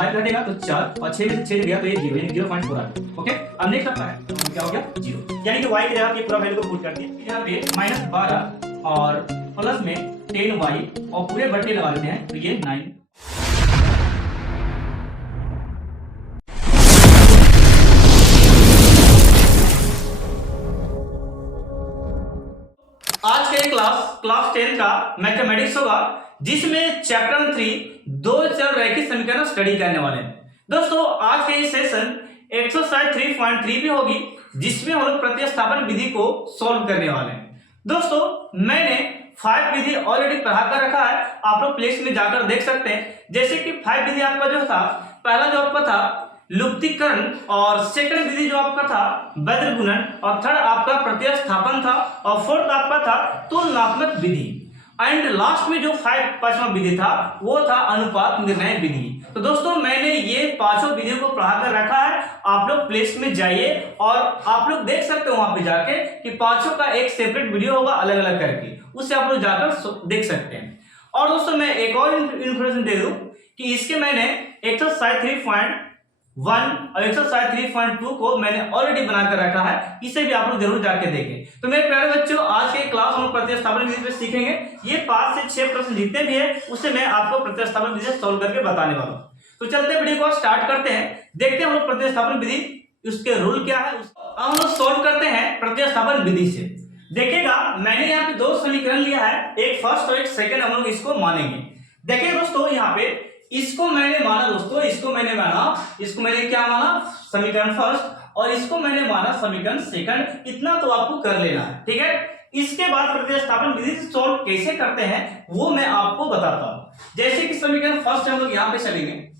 5 घटेगा तो 4 और 6 में से 6 गया तो ये 0 यानी 0.4 आ गया। ओके, अब नेक्स्ट आपका है क्या हो गया 0, यानी कि y की जगह पे पूरा वैल्यू को पुट कर दिया। यहाँ पे -12 और प्लस में 10y और पूरे बटे लगा देते हैं तो ये 9। आज का क्लास 10 का मैथमेटिक्स होगा, जिसमें चैप्टर 3 दो चर रैखिक समीकरण स्टडी करने वाले हैं। दोस्तों आज के ये सेशन एक्सरसाइज 3.3 पे होगी, जिसमें हम लोग प्रतिस्थापन विधि को सॉल्व करने वाले हैं। दोस्तों मैंने 5 विधि ऑलरेडी पढ़ा कर रखा है, आप लोग प्लेलिस्ट में जाकर देख सकते हैं। जैसे कि 5 विधि आपका जो था, पहला जो आपका था लुप्तीकरण, और सेकंड विधि जो आपका था वैध गुणन, और थर्ड आपका प्रतिस्थापन था, और फोर्थ आपका था तुलनात्मक विधि, एंड लास्ट में जो पांचवा विधि था वो था अनुपात निर्णय विधि। तो दोस्तों मैंने ये पांचों विधियों को पढ़ा कर रखा है, आप लोग प्लेलिस्ट में जाइए और आप लोग देख सकते हो वहां पे जाके कि पांचों का एक सेपरेट वीडियो होगा अलग अलग करके, उससे आप लोग जाकर देख सकते हैं। और दोस्तों मैं एक और इंफॉर्मेशन दे दूं कि इसके मैंने एक्सरसाइज 3.1 और एक्सरसाइज 3.2 को मैंने ऑलरेडी बनाकर रखा है, इसे भी आप लोग जरूर जाके देखें। तो मेरे प्यारे बच्चों, आज के क्लास हम प्रतिस्थापन विधि पे सीखेंगे। ये 5 से 6 प्रश्न जितने भी है उससे मैं आपको प्रतिस्थापन विधि सॉल्व करके बताने वाला हूं। तो चलते वीडियो को स्टार्ट करते हैं, देखते हैं हम लोग प्रतिस्थापन विधि उसके रूल क्या है। हम लोग सॉल्व करते हैं प्रतिस्थापन विधि से। देखिएगा मैंने यहाँ पे दो समीकरण लिया है, एक फर्स्ट और एक सेकंड, हम लोग इसको मानेंगे। देखिए दोस्तों यहाँ पे इसको मैंने माना, दोस्तों इसको मैंने क्या माना समीकरण फर्स्ट, और इसको मैंने माना समीकरण सेकंड। इतना तो आपको कर लेना है, ठीक है। इसके बाद प्रतिस्थापन विधि से सॉल्व कैसे करते हैं वो मैं आपको बताता हूं। जैसे कि समीकरण फर्स्ट हम लोग यहां पे चलेंगे,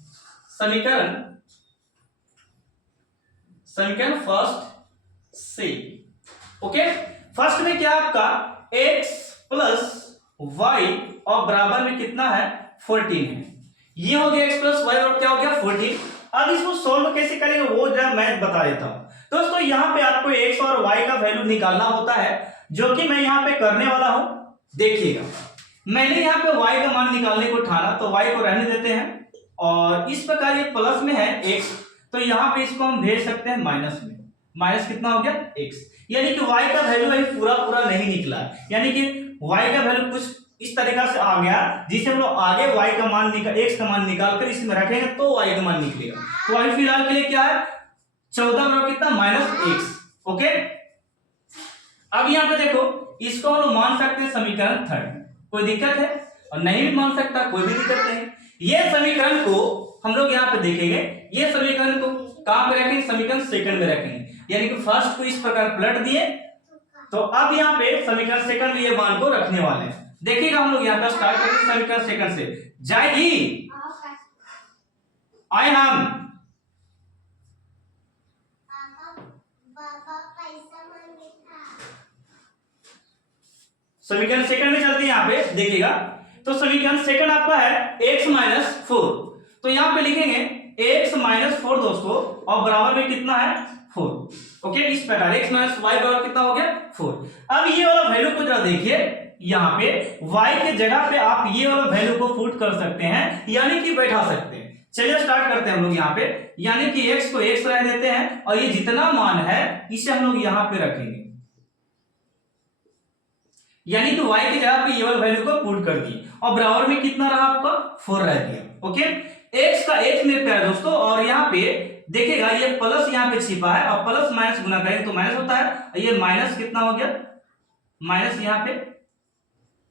समीकरण फर्स्ट से। ओके, फर्स्ट में क्या आपका x प्लस वाई और बराबर में कितना है 14 है। ये हो गया x प्लस वाई और क्या हो गया 14। अब इसको सोल्व कैसे करेंगे वो जरा मैं बता देता हूं। दोस्तों यहाँ पे आपको x और y का वैल्यू निकालना होता है, जो कि मैं यहाँ पे करने वाला हूं। देखिएगा मैंने यहाँ पे y का मान निकालने को ठाना, तो y को रहने देते हैं, और इस प्रकार ये प्लस में है x, तो यहाँ पे इसको हम भेज सकते हैं माइनस में। माइनस कितना हो गया x, यानी कि y का वैल्यू अभी पूरा नहीं निकला, यानी कि y का वैल्यू कुछ इस तरीका से आ गया, जिसे हम लोग आगे y का मान x का मान निकाल कर इसमें रखेंगे तो y का मान निकलेगा। तो अभी फिलहाल के लिए क्या है 14 बराबर कितना -x। ओके, अब यहाँ पे देखो इसको हम लोग मान सकते हैं समीकरण थर्ड, कोई दिक्कत है, और नहीं भी मान सकता कोई भी दिक्कत नहीं। ये समीकरण को हम लोग यहाँ पे देखेंगे, ये समीकरण को कहां पे रखेंगे समीकरण सेकंड में रखेंगे, यानी कि फर्स्ट को इस प्रकार पलट दिए, तो अब यहाँ पे समीकरण सेकंड में ये मान को रखने वाले हैं। देखिएगा हम लोग यहाँ पे स्टार्ट करेंगे समीकरण सेकंड से। जाएगी आए हम समीकरण सेकंड में चलते हैं। यहाँ पे देखिएगा तो समीकरण सेकंड आपका है x माइनस 4, तो यहाँ पे लिखेंगे x माइनस 4 दोस्तों, और बराबर में कितना है 4। ओके, इस प्रकार x माइनस वाई बराबर कितना हो गया 4। अब ये वाला वैल्यू को जरा देखिए, यहाँ पे y के जगह पे आप ये वाला वैल्यू को पुट कर सकते हैं, यानी कि बैठा सकते हैं। चलिए स्टार्ट करते हैं हम लोग यहाँ पे, यानी कि x को x रह देते हैं, और ये जितना मान है इसे हम लोग यहाँ पे रखेंगे, यानी कि y की जगह पे ये वाला वैल्यू को पुट कर दी, और बराबर में कितना रहा आपका 4 रह दिया। ओके, x का x मेरे प्यारे दोस्तों, और यहाँ पे देखिएगा ये प्लस यहाँ पे छिपा है, और प्लस माइनस गुना करेंगे तो माइनस होता है, और ये माइनस कितना हो गया माइनस यहाँ पे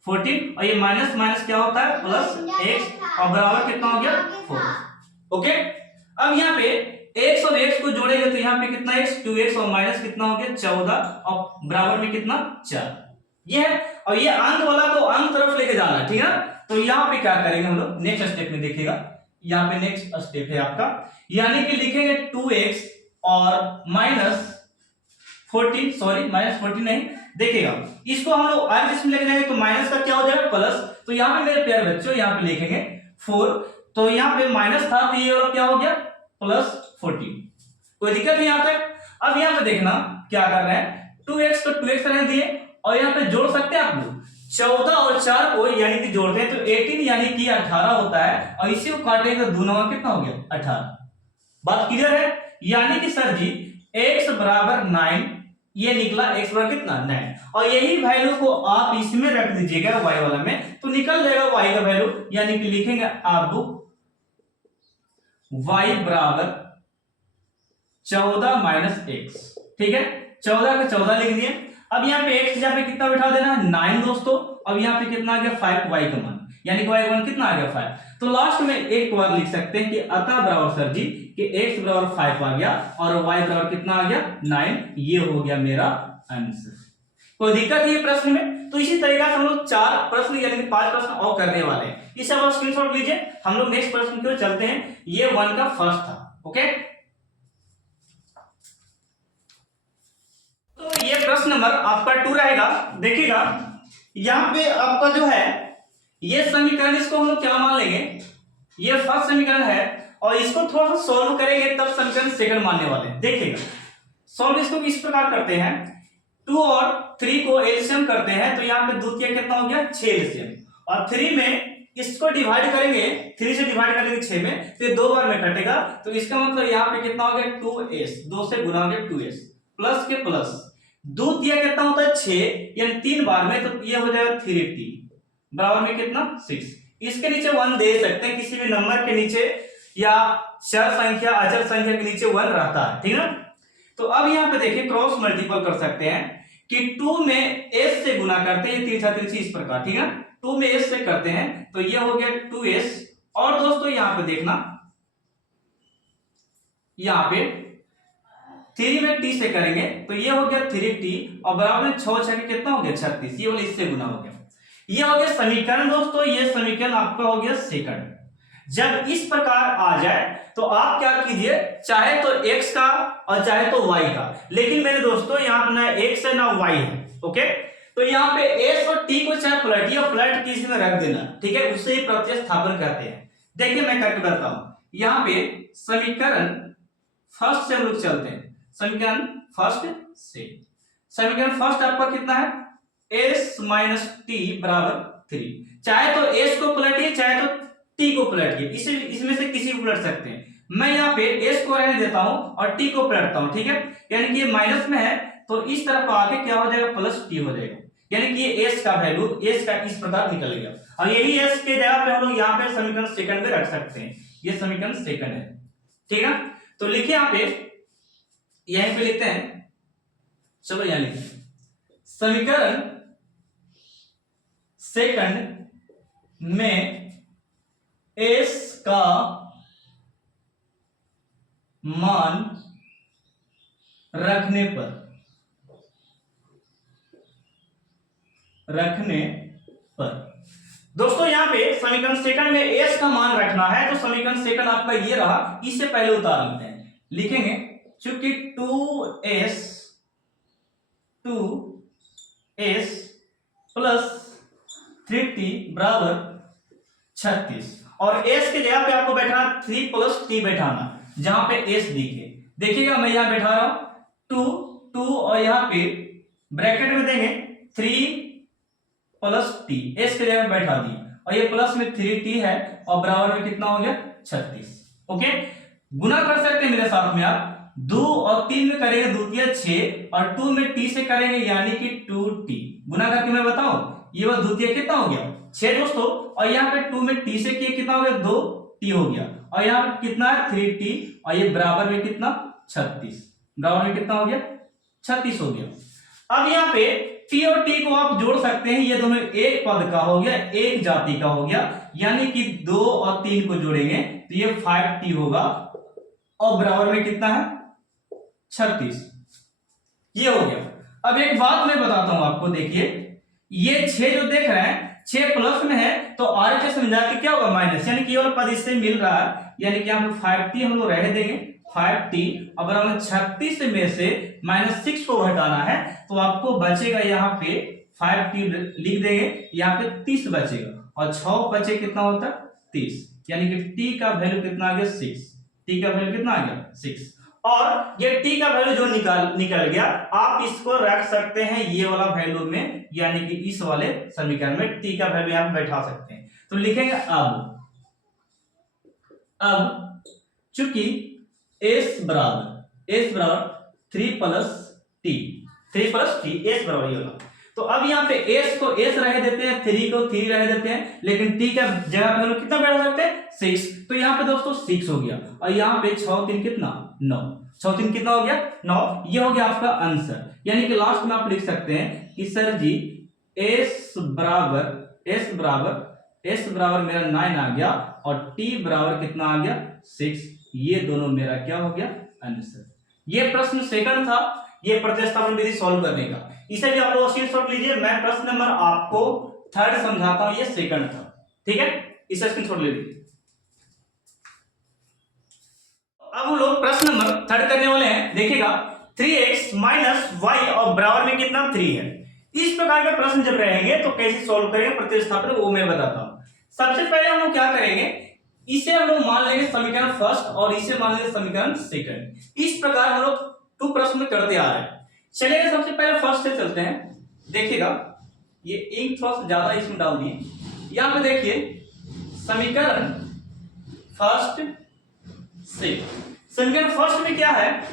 14, और ये माइनस माइनस क्या होता है प्लस x, और बराबर कितना हो गया 4। ओके, अब यहाँ पे x और x को जोड़ेंगे तो यहाँ पे कितना x 2x, और माइनस कितना हो गया 14, और बराबर में कितना 4। ये है, और ये अंक वाला को अंक तरफ लेके जाना, ठीक है। तो यहाँ पे क्या करेंगे हम लोग नेक्स्ट स्टेप में, देखिएगा यहाँ पे नेक्स्ट स्टेप है आपका, यानी कि लिखेंगे 2x और माइनस 14, सॉरी माइनस 14 नहीं, देखिएगा इसको हम लोग अंक इसमें लेके जाएंगे तो माइनस का क्या हो जाएगा प्लस, तो यहाँ पे मेरे प्यारे बच्चों यहाँ पे लिखेंगे 4, तो यहाँ पे माइनस था तो ये और क्या हो गया प्लस 14। कोई दिक्कत नहीं यहाँ तक। अब यहाँ पे देखना क्या कर रहे हैं 2x को 2x रहने दिए, और यहाँ पे जोड़ सकते हैं आप लोग 14 और 4 को यानी कि जोड़ते हैं तो 18 यानी कि 18 होता है, और इसी को काटेंगे तो 2 9 कितना हो गया 18। बात क्लियर है? यानी कि सर जी x बराबर 9, ये निकला x बराबर कितना 9, और यही वैल्यू को आप इसमें रख दीजिएगा y वाला में, तो निकल जाएगा y का वैल्यू, यानी कि लिखेंगे आप y बराबर 14 माइनस x। ठीक है, 14 का 14 लिख दिए। अब यहाँ पे x जहाँ पे कितना बैठा देना है 9 दोस्तों, अब यहाँ पे कितना आ गया 5 y का मान, यानी कि y का मान कितना आ गया 5। तो लास्ट में एक बार लिख सकते हैं कि अतः बराबर सर जी कि x बराबर 5 आ गया और y बराबर कितना आ गया 9, ये हो गया मेरा आंसर। कोई दिक्कत है ये प्रश्न में? तो इसी तरीके से हम लोग 4 प्रश्न यानी कि 5 प्रश्न और करने वाले हैं। इसे आप स्क्रीनशॉट लीजिए, हम लोग नेक्स्ट प्रश्न की ओर चलते हैं। ये 1 का फर्स्ट था। ओके, तो ये प्रश्न नंबर आपका 2 रहेगा। देखिएगा यहाँ पे आपका जो है ये समीकरण, इसको हम लोग क्या मान लेंगे, ये फर्स्ट समीकरण है, और इसको थोड़ा सा सॉल्व करेंगे तब समीकरण सेकंड मानने वाले हैं। देखिएगा सॉल्व इसको इस प्रकार करते हैं, 2 और 3 को एलसीएम करते हैं तो यहाँ पे द्वितीय कितना हो गया 6 एलसीएम, और 3 में इसको डिवाइड करेंगे, 3 से डिवाइड करेंगे 6 में, तो 2 बार में कटेगा, तो इसका मतलब यहाँ पे कितना हो गया 2s, 2 से गुना हो गया 2s, प्लस के प्लस द्वितीय कितना होता है 6, यानी 3 बार में, तो ये हो जाएगा 3t बराबर में कितना 6। इसके नीचे 1 दे सकते हैं, किसी भी नंबर के नीचे या चर संख्या अचर संख्या के नीचे 1 रहता है, ठीक है। तो अब यहाँ पे देखिए क्रॉस मल्टीपल कर सकते हैं कि 2 में s से गुना करते हैं, तिरछा तिरछी इस प्रकार, ठीक है, 2 में s से करते हैं तो ये हो गया 2s, और दोस्तों यहाँ पे देखना, यहाँ पे 3 में t से करेंगे तो ये हो गया 3t, और बराबर में 6 6 कितना हो गया 36, ये वाला इससे गुना हो गया। ये हो गया समीकरण दोस्तों, ये समीकरण आपका हो गया सेकंड। जब इस प्रकार आ जाए तो आप क्या कीजिए, चाहे तो x का और चाहे तो y का, लेकिन मेरे दोस्तों यहाँ पे ना x है ना y है। ओके, तो यहाँ पे s और t को चाहे पलट या पलट के इसमें रख देना, ठीक है, उससे ही प्रतिस्थापन कहते हैं। देखिए मैं करके बताता हूं, यहाँ पे समीकरण फर्स्ट से हम लोग चलते हैं, समीकरण फर्स्ट से, समीकरण फर्स्ट आपका कितना है s माइनस टी बराबर 3, चाहे तो s को पलटिए चाहे तो t को पलटिए, इसमें से किसी को पलट सकते हैं। मैं यहाँ पे s को रहने देता हूं और t को पलटता हूं, ठीक है, यानी कि ये माइनस में है तो इस तरफ आके क्या हो जाएगा प्लस t हो जाएगा, यानी कि ये s का वैल्यू s का इस प्रकार निकल गया, और यही s के जगह पे हम लोग यहाँ पे समीकरण सेकंड में रख सकते हैं, ये समीकरण सेकंड है, ठीक है। तो लिखिए यहाँ पे, यहीं पे लिखते हैं, चलो यहां लिखिए समीकरण सेकंड में s का मान रखने पर दोस्तों यहाँ पे समीकरण सेकंड में s का मान रखना है, तो समीकरण सेकंड आपका ये रहा, इससे पहले उतार लेते हैं, लिखेंगे चूंकि 2s प्लस 3t बराबर 36, और s के जगह पे आपको बैठाना 3 प्लस t बैठाना, जहां पे s दिखे। देखिएगा मैं यहां बैठा रहा हूं 2 और यहां पे ब्रैकेट में देंगे 3 प्लस t, s के जगह बैठा दिए, और ये प्लस में 3t है और बराबर में कितना हो गया 36। ओके, गुना कर सकते हैं मेरे साथ में आप, 2 और 3 में करेंगे द्वितीय 6, और 2 में t से करेंगे यानी कि 2t, गुना करके मैं बताऊं ये वो द्वितीय कितना हो गया 6 दोस्तों, और यहाँ पे 2 में t से किया कितना हो गया 2t हो गया, और यहाँ पे कितना है 3t, और ये बराबर में कितना 36, बराबर में कितना हो गया 36 हो गया। अब यहाँ पे t और t को आप जोड़ सकते हैं, ये दोनों एक पद का हो गया, एक जाति का हो गया, यानी कि 2 और 3 को जोड़ेंगे तो ये 5t होगा, और बराबर में कितना है 36, ये हो गया। अब एक बात मैं बताता हूं आपको, देखिए ये 6 जो देख रहे हैं 6 प्लस में है तो आर के समझा के क्या होगा माइनस, यानी कि केवल पद इससे मिल रहा है, यानी कि यहाँ पे 5t हम लोग रह देंगे 5t, और हमें 36 में से -6 को हटाना है तो आपको बचेगा यहाँ पे 5t लिख देंगे, यहाँ पे 30 बचेगा, और 6 बचे कितना होता है 30, यानी कि t का वैल्यू कितना आ गया 6, t का वैल्यू कितना आ गया 6। और ये टी का वैल्यू जो निकल गया, आप इसको रख सकते हैं ये वाला वैल्यू में, यानी कि इस वाले समीकरण में टी का वैल्यू आप बैठा सकते हैं। तो लिखेंगे अब चूंकि s बराबर 3 प्लस टी s बराबर ये होगा। तो अब यहाँ पे s को s रह देते हैं, 3 को 3 रह देते हैं, लेकिन t का जगह पे हम लोग कितना बैठा सकते हैं 6। तो यहाँ पे दोस्तों 6 हो गया, और यहाँ पे 6 3 कितना 9, 6 3 कितना हो गया 9। ये हो गया आपका आंसर। यानी कि लास्ट में आप लिख सकते हैं कि सर जी s बराबर मेरा 9 आ गया और t बराबर कितना आ गया 6। ये दोनों मेरा क्या हो गया आंसर। ये प्रश्न सेकंड था, ये प्रतिस्थापन विधि सॉल्व करने का। इसे भी आप लोग स्क्रीनशॉट लीजिए, मैं प्रश्न नंबर आपको थर्ड समझाता हूं, ये सेकंड था, ठीक है, इसे स्क्रीनशॉट ले लीजिए। अब हम लोग प्रश्न नंबर थर्ड करने वाले हैं। देखिएगा 3x माइनस वाई और बराबर में कितना 3 है। इस प्रकार के प्रश्न जब रहेंगे तो कैसे सॉल्व करेंगे प्रतिस्थापन, वो मैं बताता हूं। सबसे पहले हम लोग क्या करेंगे, इसे हम लोग मान लेंगे समीकरण फर्स्ट और इसे मान लेंगे समीकरण सेकंड। इस प्रकार हम लोग 2 प्रश्न में करते आ रहे हैं। चलिए सबसे पहले फर्स्ट से चलते हैं। देखिएगा ये इंक थोड़ा सा ज्यादा इसमें डाल दिए। यहां पे देखिए समीकरण फर्स्ट से, समीकरण फर्स्ट में क्या है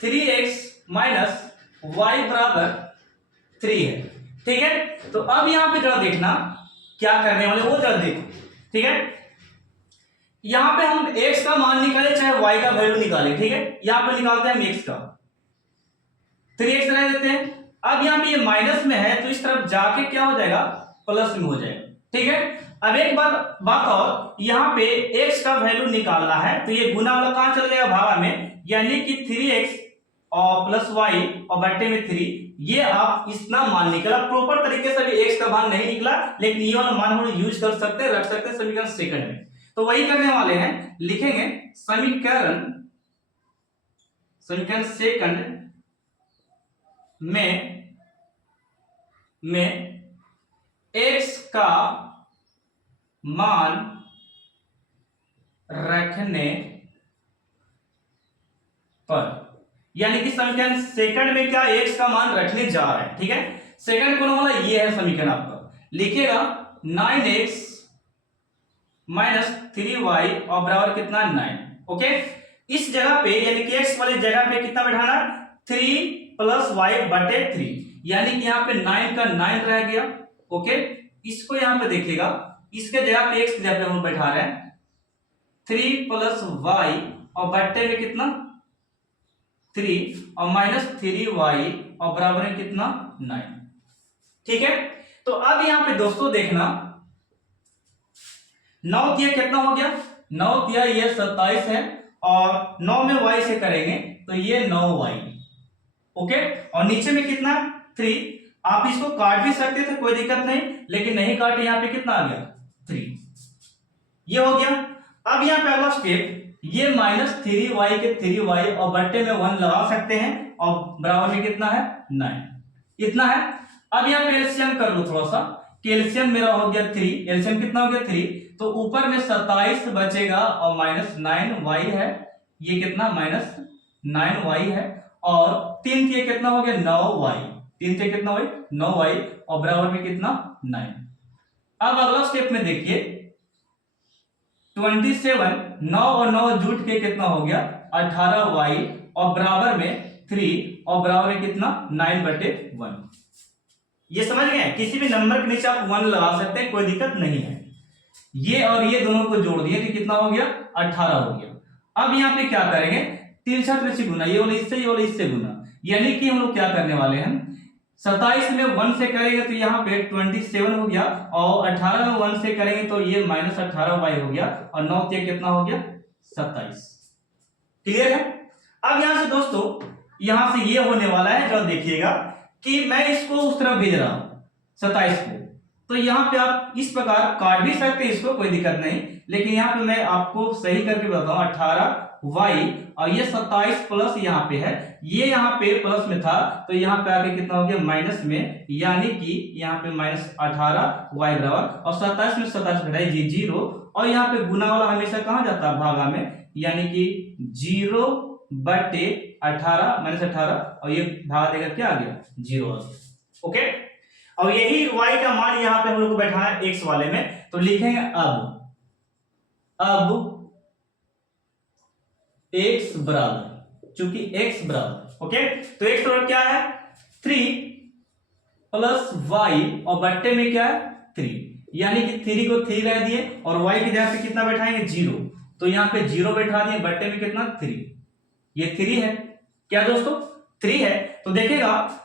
3x माइनस वाई बराबर 3 है, ठीक है। तो अब यहां पे जरा देखना क्या करने वाले, वो जरा देखो, ठीक है। यहां पे हम x का मान निकाले चाहे y का वैल्यू निकाले, ठीक है। यहां पे निकालते हैं हम x का, 3x रह देते हैं। अब यहां पे ये माइनस में है तो इस तरफ जाके क्या हो जाएगा प्लस में हो जाएगा, ठीक है। अब एक बात और, यहां पे x का वैल्यू निकालना है तो ये गुना वाला कहां चल जाएगा भागा में, यानी कि 3x और प्लस y और बट्टे में 3। ये आप इतना मान निकला, प्रॉपर तरीके से भी x का मान नहीं निकला, लेकिन ये वाला मान हम यूज कर सकते हैं, रख सकते हैं समीकरण सेकंड में। तो वही करने वाले हैं, लिखेंगे समीकरण सेकंड में x का मान रखने पर, यानी कि समीकरण सेकंड में क्या x का मान रखने जा रहा है, ठीक है। सेकंड कौन वाला, ये है समीकरण आपका। लिखिएगा 9x माइनस 3y और बराबर कितना 9, ओके। इस जगह पे यानी कि x वाली जगह पे कितना बैठाना 3 प्लस y बटे 3, यानी कि यहाँ पे 9 का 9 रह गया, ओके। इसको यहाँ पे देखिएगा, इसके जगह पे x की जगह पे हम बैठा रहे हैं 3 प्लस y और बटे में कितना 3 और माइनस 3y और बराबर में कितना 9, ठीक है। तो अब यहाँ पे दोस्तों देखना 9 दिया कितना हो गया 9 दिया, ये 27 है और 9 में y से करेंगे तो ये 9y, ओके। और नीचे में कितना 3, आप इसको काट भी सकते थे कोई दिक्कत नहीं, लेकिन नहीं काटे, यहाँ पे कितना आ गया 3, ये हो गया। अब यहाँ पे अगला स्टेप, ये माइनस 3y के 3y और बट्टे में 1 लगा सकते हैं और बराबर में कितना है 9, इतना है। अब यहाँ पे एलसीएम कर लो थोड़ा सा, कैल्शियम मेरा हो गया 3, एलसीएम कितना हो गया 3, तो ऊपर में 27 बचेगा और माइनस 9y है, ये कितना माइनस 9y है, और 3 के कितना हो गया 9y, 3 के कितना हुई 9y और बराबर में कितना 9। अब अगला स्टेप में देखिए 27, 9 और 9 जुट के कितना हो गया 18y और बराबर में 3 और बराबर में कितना 9/1। ये समझ गए, किसी भी नंबर के नीचे आप 1 लगा सकते हैं, कोई दिक्कत नहीं है। ये और ये दोनों को जोड़ दिए तो कितना हो गया 18 हो गया। अब यहाँ पे क्या करेंगे 3 7 से गुना, ये वाला इससे गुना, यानी कि हम लोग क्या करने वाले हैं 27 में 1 से करेंगे तो यहाँ पे 27 हो गया, और 18 में 1 से करेंगे तो ये माइनस 18y हो गया, और 9 के कितना हो गया 27। क्लियर है। अब यहां से दोस्तों यहां से ये होने वाला है, जो देखिएगा कि मैं इसको उस तरफ भेज रहा हूं 27 को, तो यहाँ पे आप इस प्रकार काट भी सकते हैं इसको, कोई दिक्कत नहीं, लेकिन यहाँ पे मैं आपको सही करके बताता हूँ 18y और ये 27 प्लस यहाँ पे है, ये यहाँ पे प्लस में था तो यहाँ पे आके कितना हो गया माइनस में, यानी कि यहाँ पे माइनस 18y बराबर, और 27 में 27 घटाई जी 0, और यहाँ पे गुना वाला हमेशा कहाँ जाता है भागा में, यानी कि 0 बटे 18 माइनस 18 और ये भाग देकर क्या आ गया 0 आ गया। ओके, और यही y का मान यहाँ पे हम लोग को बैठाना है x वाले में, तो लिखेंगे अब x बराबर, चूंकि x बराबर ओके, तो x बराबर क्या है 3 प्लस y और बट्टे में क्या है 3, यानी कि 3 को 3 रह दिए और y की जगह पे कितना बैठाएंगे 0, तो यहाँ पे 0 बैठा दिए, बट्टे में कितना 3, ये 3 है क्या दोस्तों 3 है। तो देखेगा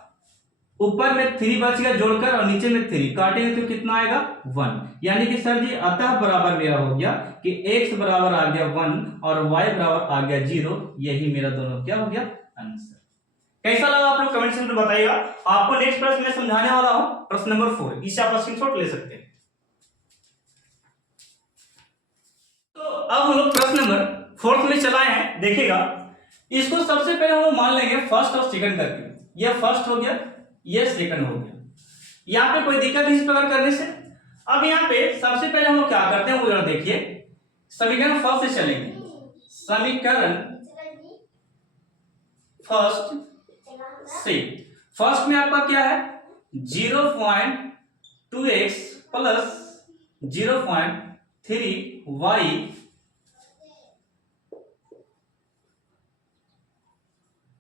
ऊपर में 3 बच गया जोड़कर और नीचे में 3 काटेंगे तो कितना आएगा 1, यानी कि सर जी अतः बराबर मेरा हो गया कि x बराबर आ गया 1 और y बराबर आ गया 0, यही मेरा दोनों क्या हो गया आंसर। कैसा लगा आप लोग कमेंट सेक्शन में बताइएगा। आपको नेक्स्ट प्रश्न में समझाने वाला हूं, प्रश्न नंबर 4, इसे आप स्क्रीनशॉट ले सकते हैं। तो अब हम लोग प्रश्न नंबर 4 में चलाए हैं, देखिएगा इसको सबसे पहले हम लोग मान लेंगे फर्स्ट और सेकंड करके, यह फर्स्ट हो गया ये सेकंड हो गया, यहाँ पे कोई दिक्कत इस प्रकार करने से। अब यहाँ पे सबसे पहले हम लोग क्या करते हैं वो जरा देखिए, समीकरण फर्स्ट से चलेंगे, समीकरण फर्स्ट से, फर्स्ट में आपका क्या है 0.2x प्लस 0.3y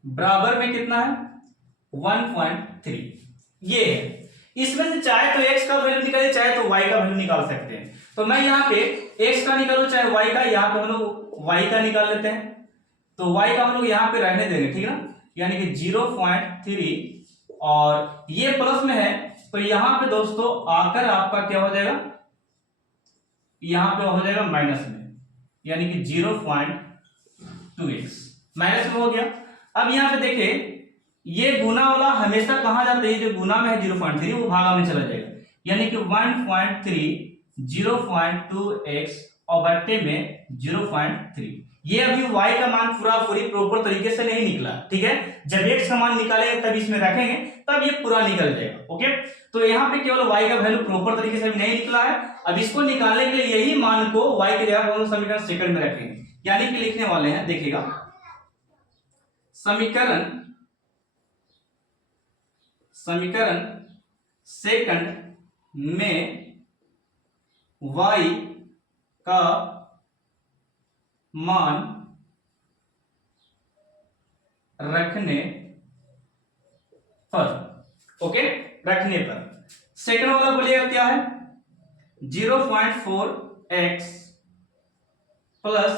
बराबर में कितना है 1.3, ये है। इसमें से चाहे तो x का वैल्यू निकालिए चाहे तो y का वैल्यू निकाल सकते हैं, तो मैं यहाँ पे x का निकालूं चाहे y का, यहाँ पे हम लोग y का निकाल लेते हैं, तो y का हम लोग यहाँ पे रहने देंगे, ठीक है ना, यानी कि 0.3 और ये प्लस में है तो यहाँ पे दोस्तों आकर आपका क्या हो जाएगा, यहाँ पे हो जाएगा माइनस में, यानी कि 0.2x माइनस में हो गया। अब यहाँ पे देखिए ये गुना वाला हमेशा कहां जाता है, ये जो गुना में है 0.3 वो भागा में चला जाएगा, यानी कि 1.3 0.2x और बट्टे में 0.3, ये अभी y का मान पूरी प्रॉपर तरीके से नहीं निकला, ठीक है, जब x का मान निकालेंगे तब इसमें रखेंगे तब ये पूरा निकल जाएगा। ओके, तो यहाँ पे केवल y का वैल्यू प्रॉपर तरीके से नहीं निकला है, अब इसको निकालने के लिए यही मान को y के जगह हम समीकरण सेकंड में रखेंगे, यानी कि लिखने वाले हैं, देखिएगा समीकरण सेकंड में y का मान रखने पर, ओके, रखने पर सेकंड वाला बोलिएगा क्या है 0.4x प्लस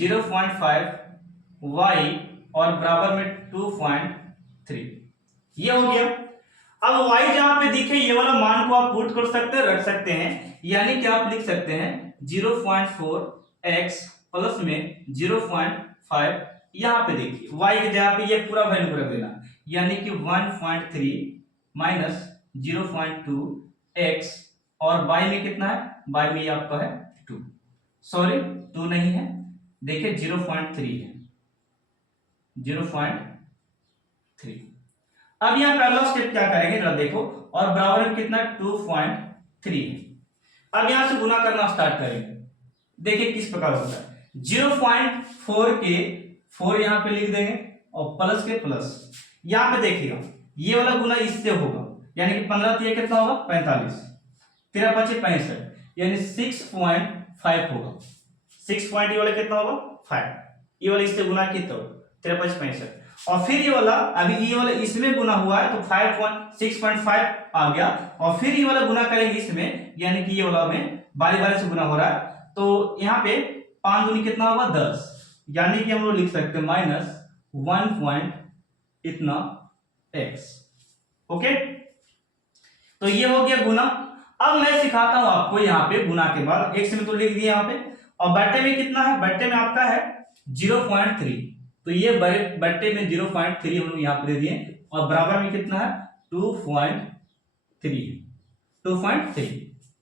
0.5y और बराबर में 2.3, ये हो गया। अब y जहां पे दिखे ये वाला मान को आप पुट कर सकते हैं, रख सकते हैं, यानी कि आप लिख सकते हैं 0.4x प्लस में 0.5, यहाँ पे देखिए y के जगह पे ये पूरा वैल्यू रख देना, यानी कि 1.3 माइनस 0.2x और y में कितना है, y में ये आपका है 2, सॉरी 2 नहीं है, देखिए 0.3 है 0.3। अब यहाँ पहला स्टेप क्या करेंगे जरा देखो, और बराबर में कितना 2.3 है। अब यहां से गुना करना स्टार्ट करेंगे, देखिए किस प्रकार होता है, 0.4 के 4 यहां पे लिख देंगे और प्लस के प्लस, यहां पे देखिएगा ये वाला गुना इससे होगा, यानी कि 15 तो ये कितना होगा 45, 13 5 65, यानी 6.5 होगा, 6 पॉइंट ये वाला कितना होगा 5, ये वाला इससे गुना कितना होगा 13 5 65, और फिर ये वाला अभी ये वाला इसमें गुना हुआ है तो 6.5 आ गया, और फिर ये वाला गुना करेंगे इसमें, यानी कि ये वाला में बारी बारी से गुना हो रहा है, तो यहाँ पे 5 दूनी कितना होगा 10, यानी कि हम लोग लिख सकते हैं माइनस 1 इतना x। ओके, तो ये हो गया गुना। अब मैं सिखाता हूं आपको यहाँ पे गुना के बाद x में तो लिख दिया यहाँ पे, और बट्टे में कितना है, बट्टे में आपका है 0.3, तो ये बट्टे में 0.3 हम लोग यहाँ पे दे दिए, और बराबर में कितना है 2.3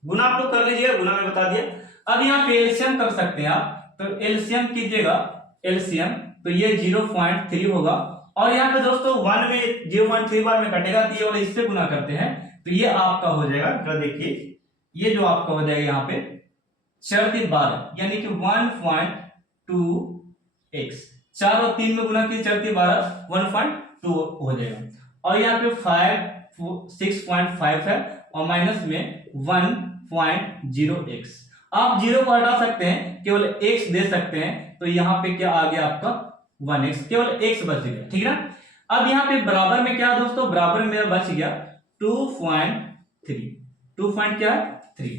गुना आप लोग कर लीजिएगा, गुना में बता दिया। अब यहाँ पे एलसीएम कर सकते हैं आप, तो एलसीएम कीजिएगा, एलसीएम तो ये 0.3 होगा, और यहाँ पे दोस्तों 1 में 0.3 बार में कटेगा तो ये वाला इससे गुना करते हैं, तो ये आपका हो जाएगा, तो देखिए ये जो आपका हो जाएगा यहाँ पे 4 3 12, यानी कि 1.2x, 4 और 3 में गुना की 4 3 12 1.2 हो जाएगा। और यहाँ पे 6.5 है और माइनस में 1.0x। आप 0 को हटा सकते हैं, केवल x दे सकते हैं, तो यहाँ पे क्या आ गया आपका 1x, केवल x बच गया, ठीक है ना। अब यहाँ पे बराबर में क्या है दोस्तों, बराबर में मेरा बच गया 2.3। 2 क्या है 3।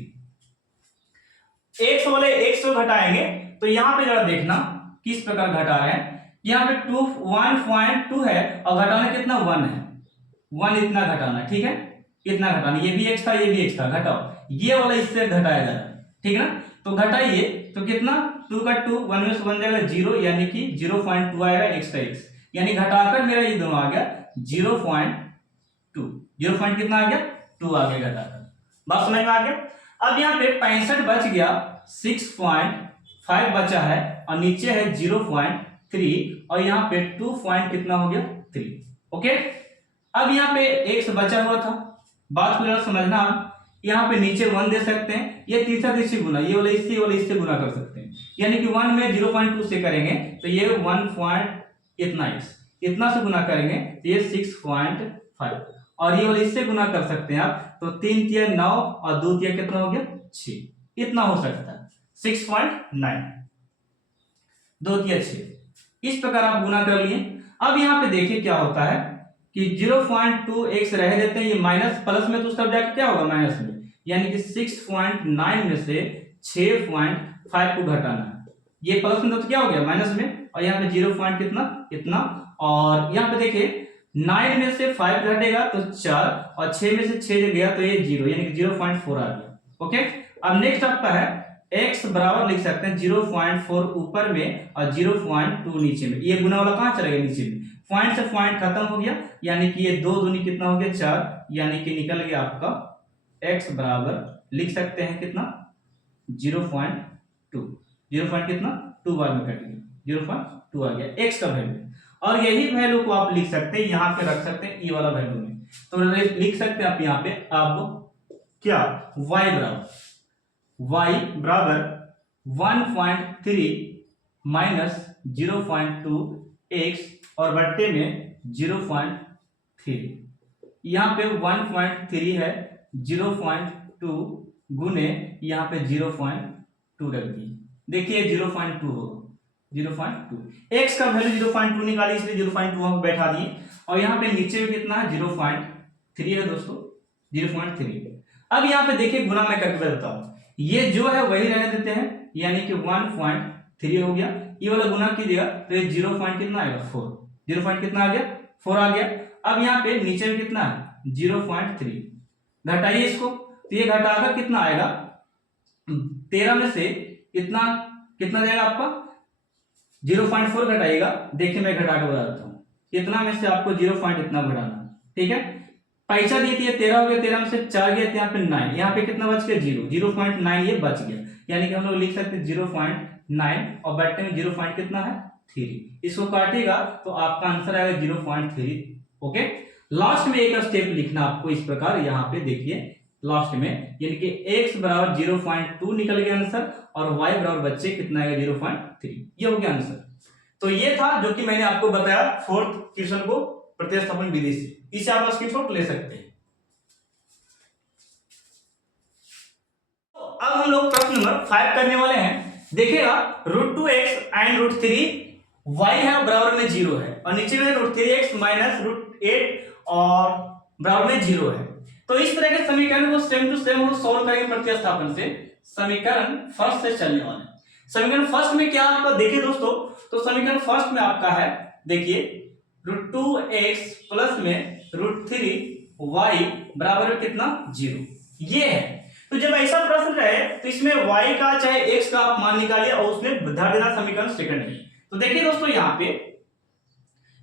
x वाले x को घटाएंगे तो यहाँ पे जरा देखना किस प्रकार घटा रहे हैं। यहाँ पे 1.2 है और घटाना कितना 1 है, 1 इतना घटाना, ठीक है, इतना घटाना, ये भी x था ये भी x था, घटाओ, ये वाला इससे घटाया जा रहा है, ठीक है ना। तो घटाइए तो कितना 2 का 2 1 में से बन जाएगा 0, यानी कि 0.2 आएगा x का x, यानी घटाकर मेरा ये दोनों आ गया 0.2। 0. कितना आ गया 2 आ गया घटाकर। बात समझ में आ गया। अब यहाँ पे 65 बच गया, 6.5 बचा है और नीचे है 0.3 और यहाँ पे 2 कितना हो गया 3। ओके, अब यहाँ पे x बचा हुआ था, बात को जरा समझना। यहाँ पे नीचे 1 दे सकते हैं, ये तीसरा तीसरी गुना, ये वाला इससे गुना कर सकते हैं, यानी कि 1 में 0.2 से करेंगे तो ये 1 इतना x, इतना से गुना करेंगे तो ये 6.5 और ये वाला इससे गुना कर सकते हैं आप, तो 3 तिया 9 और 2 तिया कितना हो गया 6, इतना हो सकता है 6.9, 2 तिया 6, इस प्रकार आप गुना कर लिए। अब यहाँ पे देखिए क्या होता है कि 0.2x रह देते हैं, ये माइनस प्लस में तो उस तरफ जाके क्या होगा माइनस में, यानी कि 6.9 में से 6.5 को घटाना है, ये प्लस में तो क्या हो गया माइनस में, और यहाँ पे 0. कितना इतना, और यहाँ पे देखिए 9 में से 5 घटेगा तो 4 और 6 में से 6 गया तो ये 0, यानी कि 0.4 आ गया। ओके, अब नेक्स्ट आपका है x बराबर लिख सकते हैं 0.4 ऊपर में और 0.2 नीचे में, ये गुना वाला कहाँ चला गया नीचे में, पॉइंट से पॉइंट खत्म हो गया, यानी कि ये 2 दूनी कितना हो गया 4, यानी कि निकल गया आपका x बराबर लिख सकते हैं कितना 0.2, 0. कितना 2 बार में कट गया 0.2 आ गया x का वैल्यू, और यही वैल्यू को आप लिख सकते हैं यहाँ पे रख सकते हैं ये वाला वैल्यू में, तो लिख सकते हैं आप यहाँ पे अब क्या y बराबर 1.3 माइनस 0.2 x और बट्टे में 0.3, यहाँ पे 1.3 है 0.2 गुने यहाँ पे 0.2 रख दी, देखिए 0.2 होगा 0.2, x का वैल्यू 0.2 निकाली इसलिए 0.2 हम बैठा दिए, और यहाँ पे नीचे में कितना है 0.3 है दोस्तों 0.3। अब यहाँ पे देखिए गुना मैं करके बताता हूँ, ये जो है वही रहने देते हैं, यानी कि 1.3 हो गया, ये वाला गुना कीजिएगा तो ये 0. कितना आएगा 4, 0. कितना आ गया 4 आ गया। अब यहाँ पे नीचे में कितना है 0.3, घटाइए इसको तो ये घटाकर कितना आएगा 13 में से इतना कितना जाएगा आपका 0.4 घटाइएगा, देखिए मैं घटा के बता देता हूँ, इतना में से आपको 0. इतना घटाना, ठीक है, पैसा दी थी 13 हो गया, 13 में से 4 गया, यहाँ पे 9, यहाँ पे कितना बच गया 0.9 ये बच गया, यानी कि हम लोग लिख सकते हैं 0.9 और बैठने में 0. कितना है 3, इसको काटिएगा तो आपका आंसर आएगा 0.3। ओके, लास्ट में एक स्टेप लिखना आपको इस प्रकार, यहाँ पे देखिए लास्ट में, यानी कि x बराबर 0.2 निकल गया आंसर और y बराबर बच्चे कितना आएगा 0.3, ये हो गया आंसर। तो ये था जो कि मैंने आपको बताया 4th क्वेश्चन को प्रतिस्थापन विधि से, इसे आप स्क्रीनशॉट ले सकते हैं। तो अब हम लोग प्रश्न नंबर 5 करने वाले हैं। देखिएगा √2x एंड √3 y है बराबर में 0 है और नीचे में √3x माइनस √8 और बराबर में 0 है। तो इस तरह के समीकरण को सेम टू सेम हम सॉल्व करेंगे प्रतिस्थापन से। समीकरण फर्स्ट से चलने वाले, समीकरण फर्स्ट में क्या आपका देखिए दोस्तों, तो समीकरण फर्स्ट में आपका है देखिए √2x प्लस में √3y बराबर कितना 0, ये है। तो जब ऐसा प्रश्न रहे तो इसमें y का चाहे x का आप मान निकालिए और उसमें धर देना समीकरण सेकंड में। तो देखिए दोस्तों यहाँ पे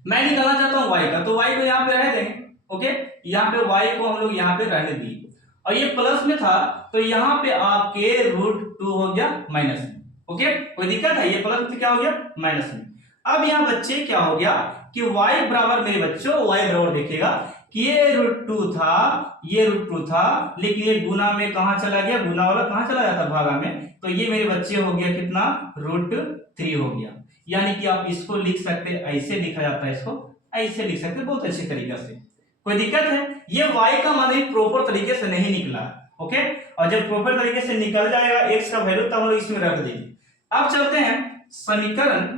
मैं निकालना चाहता हूँ y का, तो y को यहाँ पे रह देंगे। ओके, यहाँ पे y को हम लोग यहाँ पे रहने दिए और ये प्लस में था तो यहाँ पे आपके √2 हो गया माइनस में। ओके, कोई दिक्कत है, ये प्लस में क्या हो गया माइनस में। अब यहाँ बच्चे क्या हो गया कि y बराबर, मेरे बच्चों y बराबर देखिएगा कि ये √2 था, ये √2 था, लेकिन ये गुना में कहां चला गया, गुना वाला कहां चला जाता भागा में, तो ये मेरे बच्चे हो गया कितना √3 हो गया। यानी कि आप इसको लिख सकते हैं, ऐसे लिखा जाता है, इसको ऐसे लिख सकते हैं बहुत अच्छे तरीके से। कोई दिक्कत है? ये y का मान भी प्रॉपर तरीके से नहीं निकला, ओके। और जब प्रॉपर तरीके से निकल जाएगा x का वैल्यू, तब हम लोग इसमें रख देंगे। अब चलते हैं समीकरण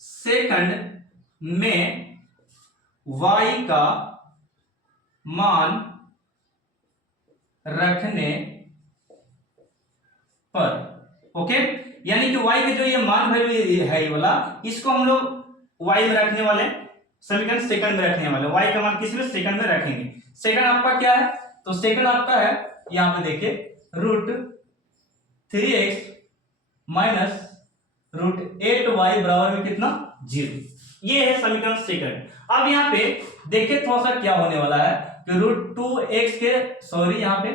सेकंड में y का मान रखने पर, ओके, यानी कि y के जो ये मान वैल्यू है ये वाला, इसको हम लोग y में रखने वाले, समीकरण सेकंड में रखने वाले। y का मान किस में? सेकंड में रखेंगे। सेकंड आपका क्या है? तो सेकंड आपका है, यहां पे देखिए, √3x माइनस √8y बराबर में कितना? 0। ये है समीकरण सेकंड। अब यहाँ पे देखिए थोड़ा सा क्या होने वाला है कि √2x के, सॉरी, यहाँ पे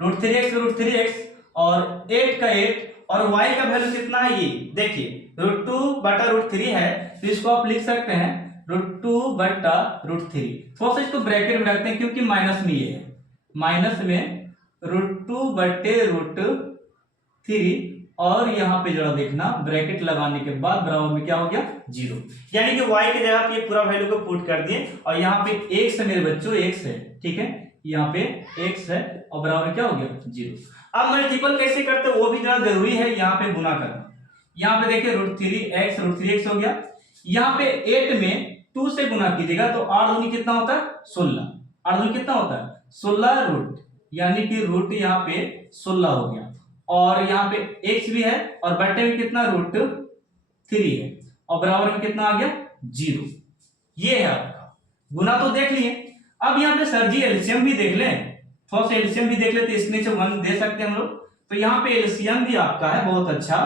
√3x और 8 का 8 और y का वैल्यू कितना है? ये देखिए √2/√3 है, तो इसको आप लिख सकते हैं √2/√3। थोड़ा सा इसको ब्रैकेट में रखते हैं क्योंकि माइनस में ये है, माइनस में √2/√3 और यहाँ पे जरा देखना, ब्रैकेट लगाने के बाद बराबर में क्या हो गया? 0। यानी कि y की जगह पे पूरा वैल्यू को पुट कर दिए और यहाँ पे x है मेरे बच्चों, x है, ठीक है, यहाँ पे x है और बराबर क्या हो गया? 0। अब मल्टीपल कैसे करते हैं वो भी जरा जरूरी है, यहाँ पे गुना करना। यहाँ पे देखिए √3x हो गया, यहाँ पे 8 में 2 से गुना कीजिएगा तो 8 दूनी कितना होता है? 16। 8 दूनी कितना होता है? 16 रूट, यानी कि रूट यहाँ पे 16 हो गया और यहाँ पे x भी है और बट्टे में कितना? √3 है और बराबर में कितना आ गया? 0। ये है आपका गुना, तो देख लिए। अब यहाँ पे सर जी एलसीएम भी देख लें, थोड़ा सा एलसीएम भी देख लेते, इसके नीचे 1 दे सकते हैं हम लोग। तो यहाँ पे एलसीएम भी आपका है बहुत अच्छा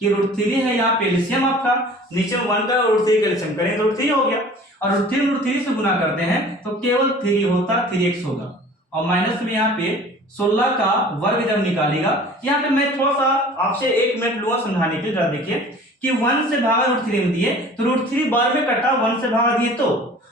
कि √3 है, यहाँ पे एलसीएम आपका, नीचे 1 का √3 का एलसीएम करेंगे तो √3 हो गया और √3 से गुना करते हैं तो केवल 3 होता, 3x होगा और माइनस में यहाँ पे 16 का वर्ग जब निकालेगा। यहाँ पे मैं थोड़ा सा आपसे 1 मिनट लूंगा समझाने के लिए, जरा देखिए कि 1 से भागा √3 में दिए तो √3 बार में कटा, 1 से भागा दिए तो,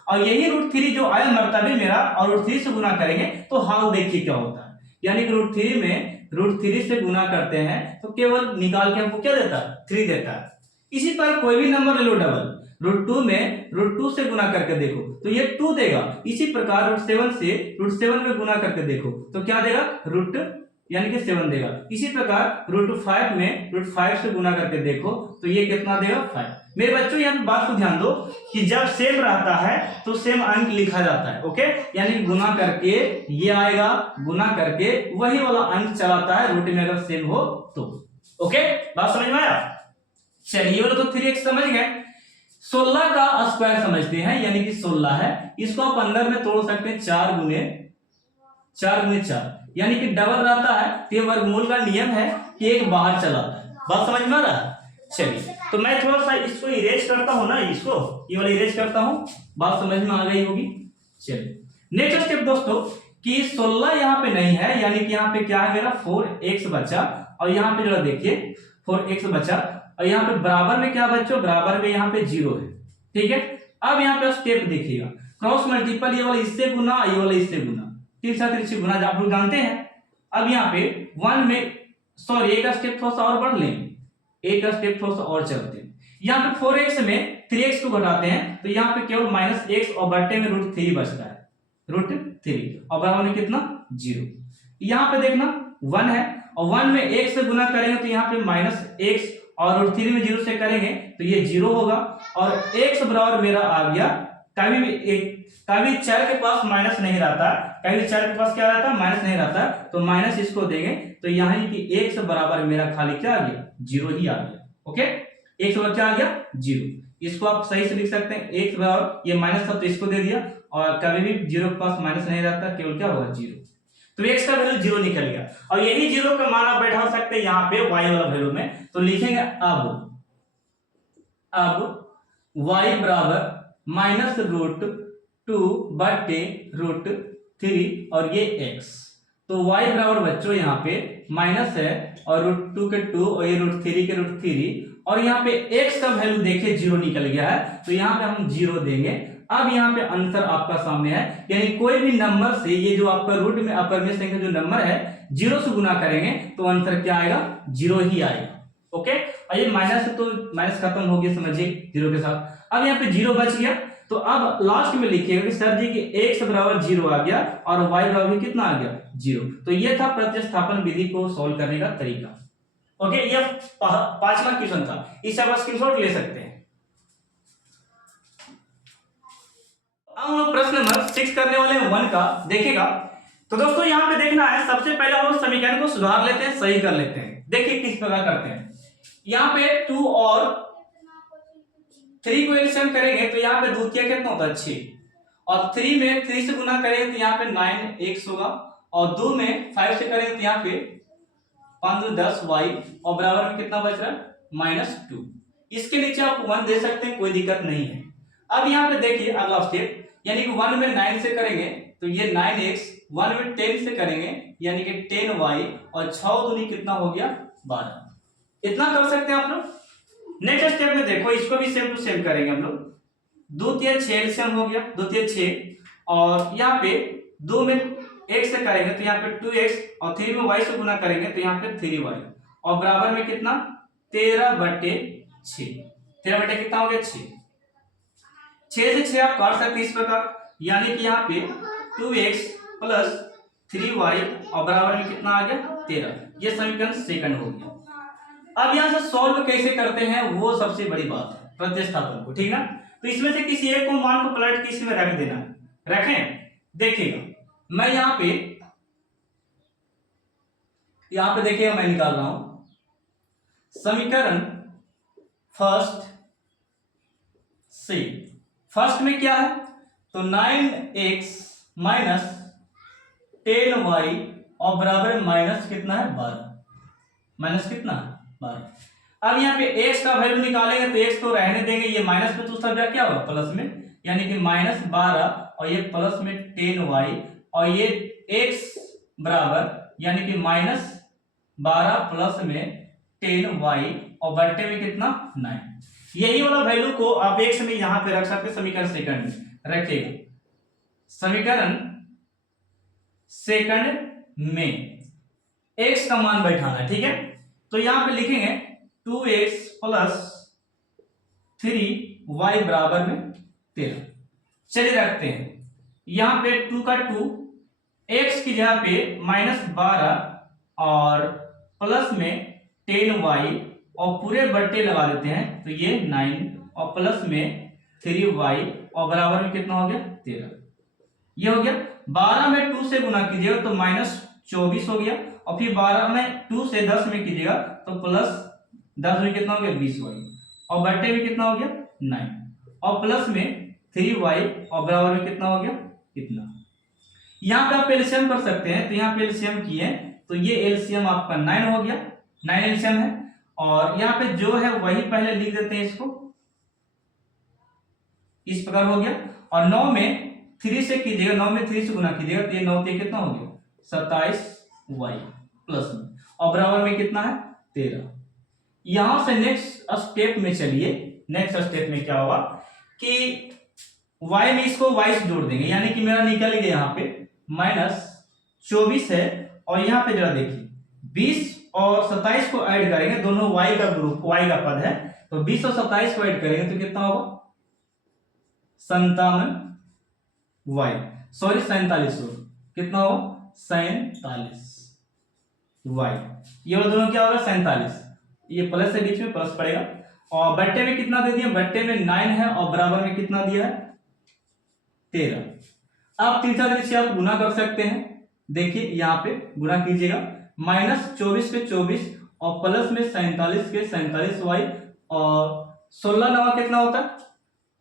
और यही √3 जो आया मर्तबे मेरा और √3 से गुना करेंगे तो हाल देखिए क्या होता है। यानी कि √3 में √3 से गुना करते हैं तो केवल निकाल के हमको क्या देता है? 3 देता है। इसी पर कोई भी नंबर ले लो डबल, √2 में √2 से गुना करके देखो तो ये 2 देगा। इसी प्रकार √7 से √7 में गुना करके देखो तो क्या देगा? यानी कि 7 देगा। इसी प्रकार √5 में √5 से गुना करके देखो तो ये कितना देगा? 5। मेरे बच्चों यहाँ बात को ध्यान दो कि जब सेम रहता है तो सेम अंक लिखा जाता है, ओके। यानी गुना करके ये आएगा, गुना करके वही वाला अंक चलाता है रूट में अगर सेम हो तो, ओके। बात समझ में आया? चलिए वाला तो 3x समझ गए। 16 का स्क्वायर समझते हैं, यानी कि 16 है, इसको आप अंदर में तोड़ सकते हैं 4 गुने 4, यानी कि डबल रहता है। तो ये वर्गमूल का नियम है कि एक बाहर चला आता है। बात समझ में आ रहा है? चलिए तो मैं थोड़ा सा इसको इरेज करता हूं ना, इसको ये वाला इरेज करता हूं, बात समझ में आ गई होगी। चलिए नेक्स्ट स्टेप दोस्तों कि 16 यहाँ पे नहीं है, यानी कि यहाँ पे क्या है मेरा? 4x बचा और यहाँ पे जरा देखिए 4x बचा और यहाँ पे बराबर में क्या बच्चों? बराबर में यहाँ पे 0 है, ठीक है। अब यहाँ पे स्टेप देखिएगा, क्रॉस मल्टीपल, ये वाला इससे गुना, ये वाला इससे गुना, तिरछा गुना आप लोग जानते हैं। अब यहाँ पे 1 में, सॉरी, एक स्टेप थोड़ा सा और बढ़ लें, एक स्टेप थोड़ा सा और चलते हैं। यहाँ पे 4x में 3x को घटाते हैं तो यहाँ पे केवल -x और बट्टे में √3 बचता है, √3 और बराबर में कितना? 0। यहाँ पे देखना 1 है और 1 में 1 से गुना करेंगे तो यहाँ पे -x और √3 में 0 से करेंगे तो ये 0 होगा और x बराबर मेरा आ गया, कभी चर के पास माइनस नहीं रहता, कभी चर के पास क्या रहता है? माइनस नहीं रहता, तो माइनस इसको देंगे तो यहाँ कि x बराबर मेरा खाली क्या आ गया? 0 ही आ गया, ओके। x बराबर क्या आ गया? 0। इसको आप सही से लिख सकते हैं, x बराबर, ये माइनस था तो इसको दे दिया और कभी भी 0 के पास माइनस नहीं रहता, केवल क्या होगा? 0। तो x का वैल्यू 0 निकल गया और यही 0 का मान आप बैठा सकते हैं यहाँ पे y वाला वैल्यू में। तो लिखेंगे अब y बराबर -√2/√3 और ये x, तो y बराबर बच्चों यहाँ पे माइनस है और √2 के 2 और ये √3 के √3 और यहाँ पे x का वैल्यू देखिए 0 निकल गया है तो यहाँ पे हम 0 देंगे। अब यहाँ पे आंसर आपका सामने है, यानी कोई भी नंबर से ये जो आपका रूट में अपरमेय संख्या जो नंबर है 0 से गुना करेंगे तो आंसर क्या आएगा? 0 ही आएगा। ओके, और ये माइनस है तो माइनस खत्म हो गया, समझिए जीरो के साथ। अब यहाँ पे जीरो बच गया, तो अब लास्ट में लिखिएगा कि सर जी कि x बराबर जीरो आ गया और y बराबर कितना आ गया, जीरो। तो ये था प्रतिस्थापन विधि को सॉल्व करने का तरीका। ओके, ये 5वां क्वेश्चन था, इसे आप स्क्रीनशॉट ले सकते हैं। अब हम लोग प्रश्न नंबर 6 करने वाले हैं 1 का, देखिएगा। तो दोस्तों यहाँ पे देखना है, सबसे पहले हम लोग समीकरण को सुधार लेते हैं, सही कर लेते हैं। देखिए किस प्रकार करते हैं। यहाँ पे 2 और 3 को एलसीएम करेंगे तो यहाँ पे द्वितीय कितना होता है 6, और 3 में 3 से गुना करेंगे तो यहाँ पे 9x होगा, और 2 में 5 से करेंगे तो यहाँ पे 5 10y, और बराबर में कितना बच रहा है -2। इसके नीचे आप 1 दे सकते हैं, कोई दिक्कत नहीं है। अब यहाँ पे देखिए अगला स्टेप, यानी कि 1 में 9 से करेंगे तो ये 9x, 1 में 10 से करेंगे यानी कि 10y, और 6 दूनी कितना हो गया 12। इतना कर सकते हैं आप लोग। नेक्स्ट स्टेप में देखो, इसको भी सेम टू सेम करेंगे हम लोग। द्वितीय 6 एलसीएम हो गया, द्वितीय 6, और यहाँ पे 2 में x से करेंगे तो यहाँ पे 2x, और 3 में y से गुना करेंगे तो यहाँ पे 3y, और बराबर में कितना 13/6। 13 बटे कितना हो गया 6। 6 से 6 आप काट सकते हैं इस प्रकार, यानी कि यहाँ पे 2x प्लस 3y, और बराबर में कितना आ गया 13। ये समीकरण सेकंड हो गया। अब यहाँ से सॉल्व कैसे करते हैं वो सबसे बड़ी बात है, प्रतिस्थापन को, ठीक ना। तो इसमें से किसी एक को मान को पलट के इसमें रख देना, रखें। देखिएगा मैं यहाँ पे देखिएगा मैं निकाल रहा हूं समीकरण फर्स्ट से। फर्स्ट में क्या है, तो 9x माइनस 10y, और बराबर माइनस कितना है 12, माइनस कितना 12। अब यहाँ पे x का वैल्यू निकालेंगे तो x को रहने देंगे, ये माइनस में तो सब जगह क्या होगा प्लस में, यानी कि -12, और ये प्लस में 10y, और ये x बराबर यानी कि -12 प्लस में 10y, और बट्टे में कितना 9। यही वाला वैल्यू को आप x में यहाँ पे रख सकते, समीकरण सेकंड में रखिएगा। समीकरण सेकंड में x का मान बैठाना, ठीक है। तो यहां पे लिखेंगे 2x प्लस 3y बराबर में 13। चलिए रखते हैं, यहां पे 2 का 2, x की जगह पे -12 और प्लस में 10y, और पूरे बट्टे लगा देते हैं तो ये 9, और प्लस में 3y, और बराबर में कितना हो गया 13। ये हो गया। 12 में 2 से गुना कीजिएगा तो -24 हो गया, और फिर 12 में 2 से 10 में कीजिएगा तो प्लस 10 में कितना हो गया 20y, और बट्टे में कितना हो गया 9, और प्लस में 3y, और बराबर में कितना हो गया इतना। यहाँ पे आप एलसीएम कर सकते हैं, तो यहाँ पे एलसीएम किए तो ये एलसीएम आपका 9 हो गया, 9 एलसीएम है। और यहाँ पे जो है वही पहले लिख देते हैं इसको, इस प्रकार हो गया। और 9 में 3 से कीजिएगा, 9 में 3 से गुना कीजिएगा तो ये 9 कितना हो गया 27y प्लस में, और बराबर में कितना है 13। यहां से नेक्स्ट स्टेप में चलिए, नेक्स्ट स्टेप में क्या होगा कि y में इसको y से जोड़ देंगे, यानी कि मेरा निकल गया यहाँ पे -24 है, और यहाँ पे जरा देखिए 20 और 27 को ऐड करेंगे, दोनों y का ग्रुप, y का पद है, तो 20 और 27 को ऐड करेंगे तो कितना होगा 57y, सॉरी 47, कितना हो 47y। ये दोनों क्या होगा 47, ये प्लस से बीच में प्लस पड़ेगा। और बट्टे में कितना दे दिया, बट्टे में 9 है, और बराबर में कितना दिया है 13। अब तीसरा से आप गुना कर सकते हैं, देखिए यहाँ पे गुना कीजिएगा, -24 के 24, और प्लस में 47 के 47y, और 16 नवा कितना होता है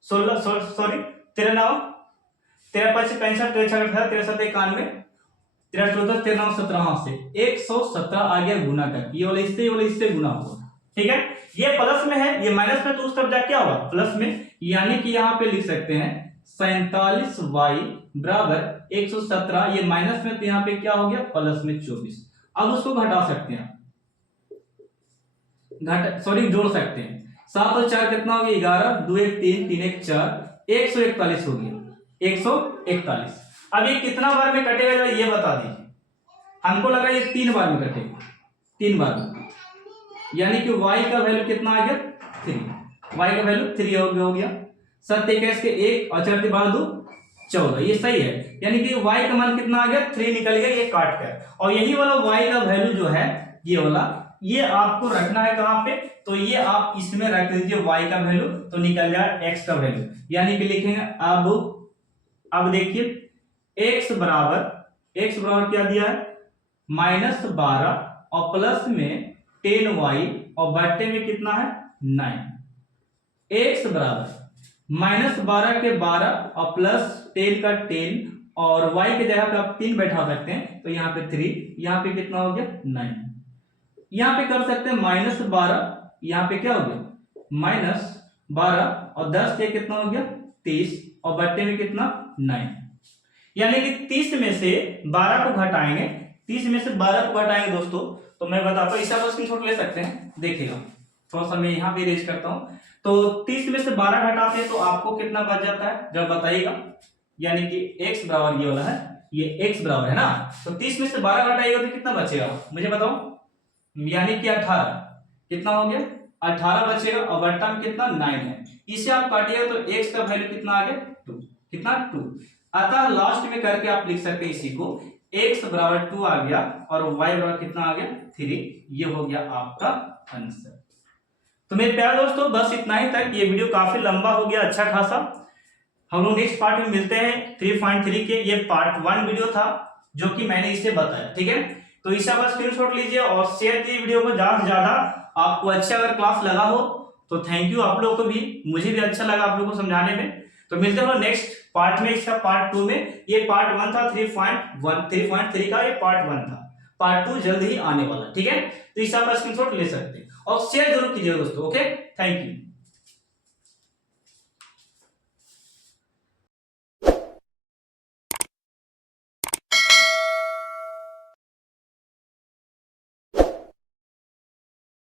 16, सॉरी 13 नवा 13 5 65 13 6 18 13 7 91 13 14 13 9 17 से 117 आ गया गुना कर, ये वाला इससे गुना होगा, ठीक है। ये प्लस में है, ये माइनस में, तो उस तरफ जाके क्या होगा प्लस में, यानी कि यहाँ पे लिख सकते हैं 47y बराबर 117, ये माइनस में तो यहाँ पे क्या हो गया प्लस में 24। अब उसको घटा सकते हैं, जोड़ सकते हैं। 7 और 4 कितना हो गया 11, 2 1 3 3 1 4, 141 हो गया 141। अब ये कितना बार में कटेगा ये बता दीजिए, हमको लगा ये 3 बार में कटेगा, 3 बार में। यानी कि y का वैल्यू कितना आ गया 3, y का वैल्यू 3 हो गया। 7 21 के 1 और 4 12 2 14, ये सही है। यानी कि y का मान कितना आ गया 3 निकल गया, ये काट कर। और यही वाला y का वैल्यू जो है ये वाला, ये आपको रखना है कहां पे, तो ये आप इसमें रख दीजिए y का वैल्यू, तो निकल जाए x का वैल्यू। यानी कि लिखेंगे अब देखिए x बराबर क्या दिया है -12 और प्लस में 10y और बट्टे में कितना है 9। x बराबर -12 के 12 और प्लस 10 का 10 और y के जगह पे आप 3 बैठा सकते हैं, तो यहाँ पे 3, यहाँ पे कितना हो गया 9। यहाँ पे कर सकते हैं -12, यहाँ पे क्या हो गया -12 और 10 के कितना हो गया 30 और बट्टे में कितना 9। यानी कि 30 में से 12 को घटाएंगे, 30 में से 12 को घटाएंगे दोस्तों, तो मैं बताता हूँ, इसका स्क्रीनशॉट ले सकते हैं, देखिएगा थोड़ा सा मैं यहाँ पे रेज करता हूँ। तो 30 में से 12 घटाते हैं तो आपको कितना बच जाता है जब बताइएगा। यानी कि x बराबर ये वाला है, ये x बराबर है ना, तो 30 में से 12 घटाइएगा तो कितना बचेगा मुझे बताओ। यानी कि 18 कितना हो गया 18 बचेगा और बट्टा में कितना 9 है। इसे आप काटिएगा तो x का वैल्यू कितना आ गया 2, कितना 2। अतः लास्ट में करके आप लिख सकते हैं इसी को, x बराबर 2 आ गया और y बराबर कितना आ गया 3। ये हो गया आपका आंसर। तो मेरे प्यारे दोस्तों बस इतना ही तक, ये वीडियो काफी लंबा हो गया अच्छा खासा। हम लोग नेक्स्ट पार्ट में मिलते हैं 3.3 के। ये पार्ट 1 वीडियो था जो कि मैंने इसे बताया, ठीक है। तो इसे आप स्क्रीनशॉट लीजिए और शेयर कीजिए वीडियो को ज्यादा से ज्यादा। आपको अच्छा अगर क्लास लगा हो तो थैंक यू आप लोगों को भी, मुझे भी अच्छा लगा आप लोगों को समझाने में। तो मिलते हैं नेक्स्ट पार्ट में, इसका पार्ट 2 में। ये पार्ट 1 था 3.3 का, ये पार्ट 1 था। पार्ट 2 जल्द ही आने वाला, ठीक है। तो इसे आप स्क्रीनशॉट ले सकते हैं और शेयर जरूर कीजिए दोस्तों। Okay, thank you.